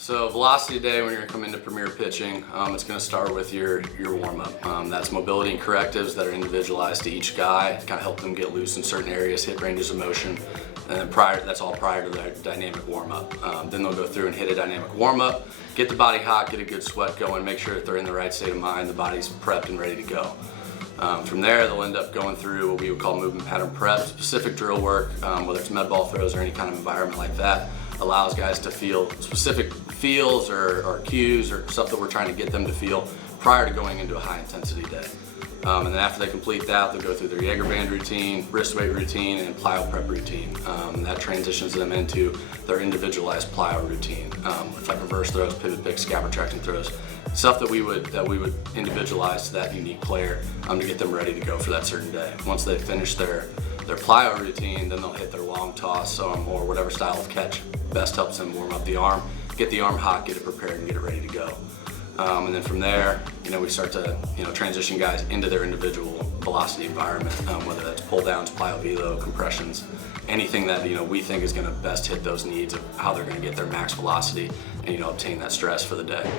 So velocity day when you're gonna come into premier pitching, it's gonna start with your warm-up. That's mobility and correctives that are individualized to each guy, kind of help them get loose in certain areas, hit ranges of motion. And then that's all prior to their dynamic warm-up. Then they'll go through and hit a dynamic warm-up, get the body hot, get a good sweat going, make sure that they're in the right state of mind, the body's prepped and ready to go. From there, they'll end up going through what we would call movement pattern prep, specific drill work, whether it's med ball throws or any kind of environment like that, allows guys to feel specific feels or cues or stuff that we're trying to get them to feel prior to going into a high intensity day. And then after they complete that, they'll go through their Yeager band routine, wrist weight routine, and plyo prep routine. That transitions them into their individualized plyo routine, with like reverse throws, pivot picks, scap retracting throws, stuff that we would individualize to that unique player to get them ready to go for that certain day. Once they finish their plyo routine, then they'll hit their long toss or whatever style of catch best helps them warm up the arm, get the arm hot, get it prepared, and get it ready to go. And then from there, we start to transition guys into their individual velocity environment, whether that's pull downs, plyo velo, compressions, anything that we think is going to best hit those needs of how they're going to get their max velocity and obtain that stress for the day.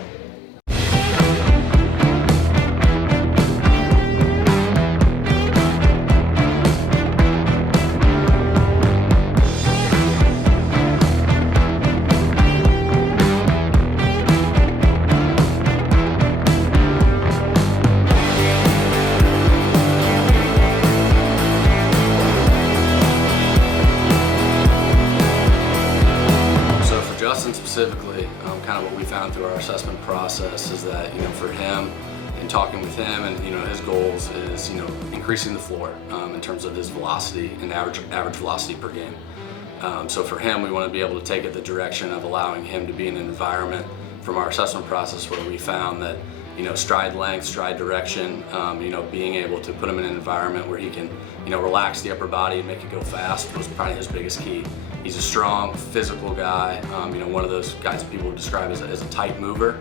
Specifically, kind of what we found through our assessment process is that for him, in talking with him, and his goals is increasing the floor in terms of his velocity and average velocity per game. So for him, we want to be able to take it the direction of allowing him to be in an environment from our assessment process where we found that stride length, stride direction, being able to put him in an environment where he can relax the upper body and make it go fast was probably his biggest key. He's a strong, physical guy, one of those guys that people would describe as a tight mover.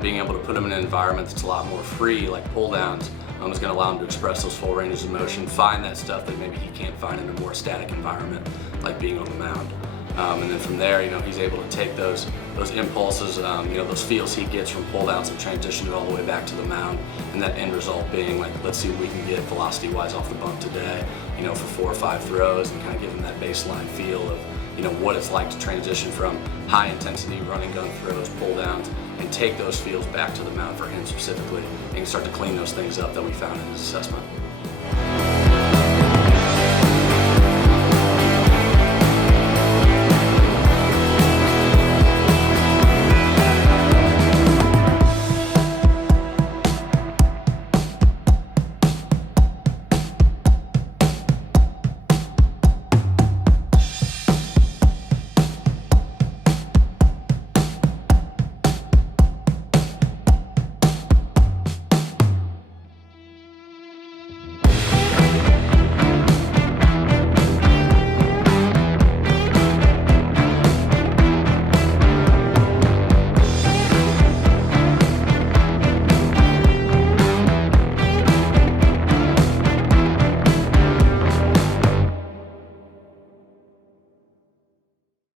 Being able to put him in an environment that's a lot more free, like pull downs, is going to allow him to express those full ranges of motion, find that stuff that maybe he can't find in a more static environment, like being on the mound. And then from there, he's able to take those impulses, those feels he gets from pull downs and transition it all the way back to the mound, and that end result being like, let's see what we can get velocity-wise off the bump today, for 4 or 5 throws, and kind of give him that baseline feel of what it's like to transition from high intensity running gun throws, pull downs, and take those feels back to the mound for him specifically, and start to clean those things up that we found in his assessment.